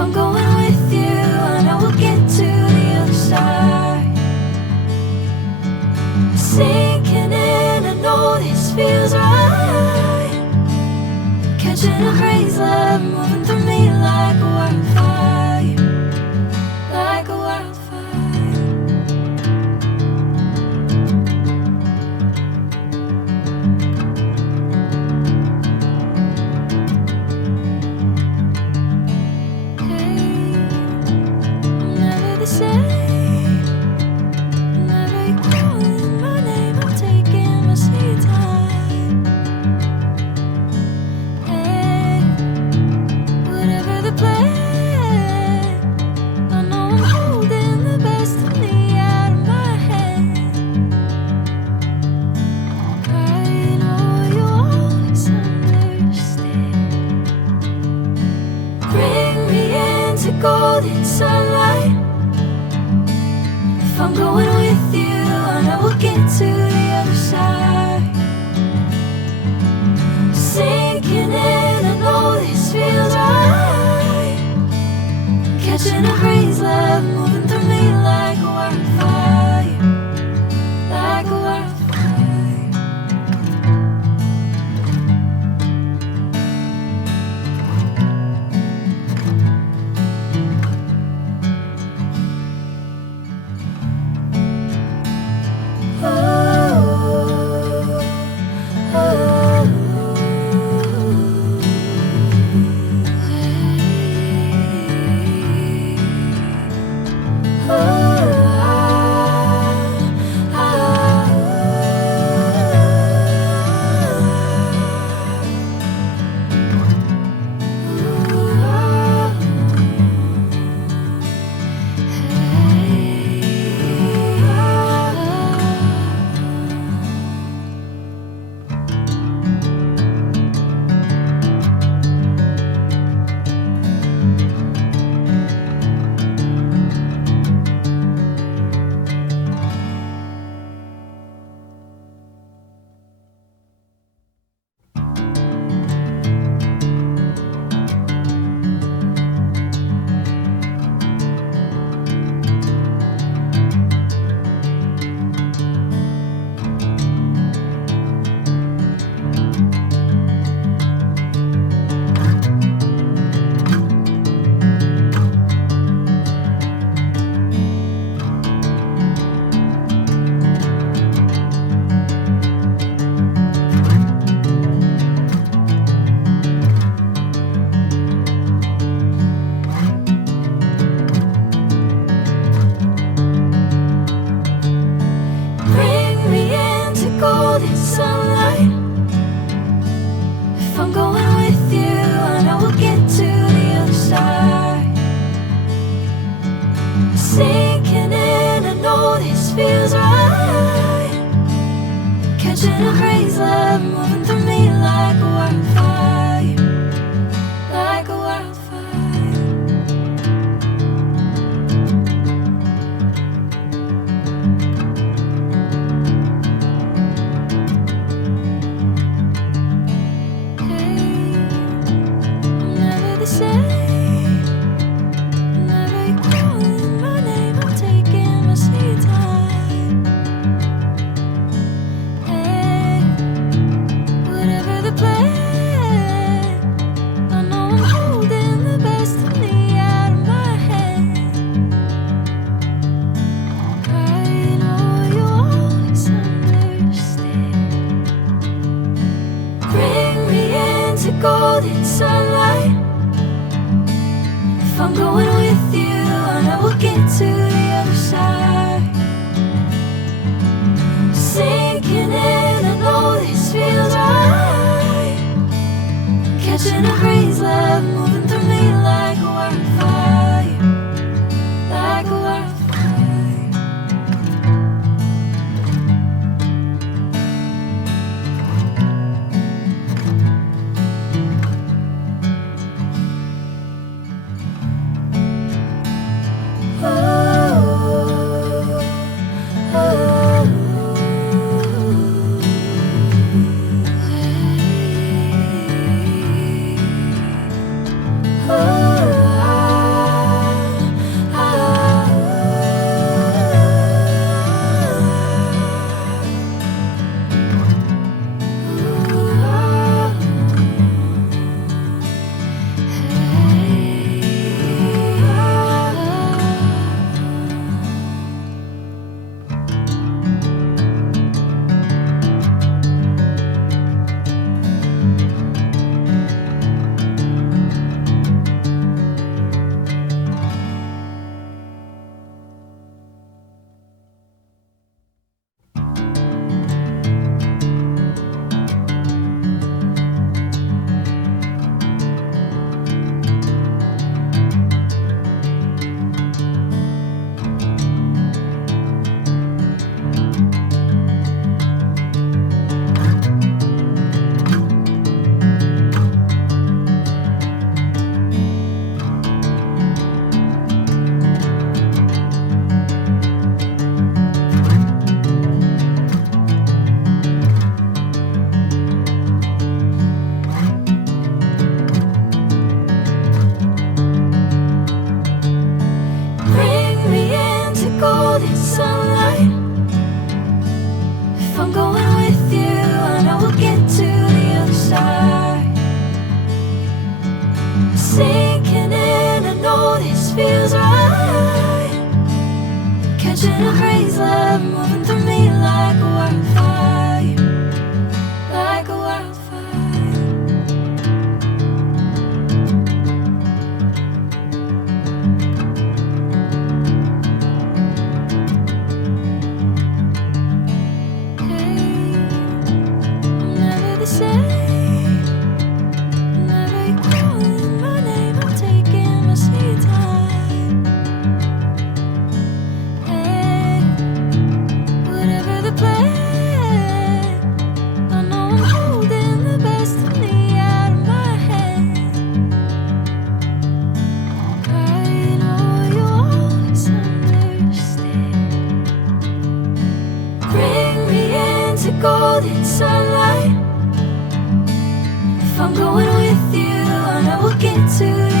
I'm going with you, I know we'll get to the other side. Sinking in, I know this feels right. Catching a crazy love, moving through me like a wildfire, like a wildfire. Golden sunlight. If I'm going with you, I know we'll get to the other side. Sinking in, I know this feels right. Catching a crazy love, moving through me like a wildfire, like a wildfire. Golden sunlight. If I'm going with you, I know we'll get to the other side. Sinking in, I know this feels right. Catching a crazy love, moving through me like a wildfire, like a wildfire. sinking in, I know this feels right. Catching a crazy love moving through me like a wildfire, like a wildfire. Golden sunlight. If I'm going with you, I know we'll get to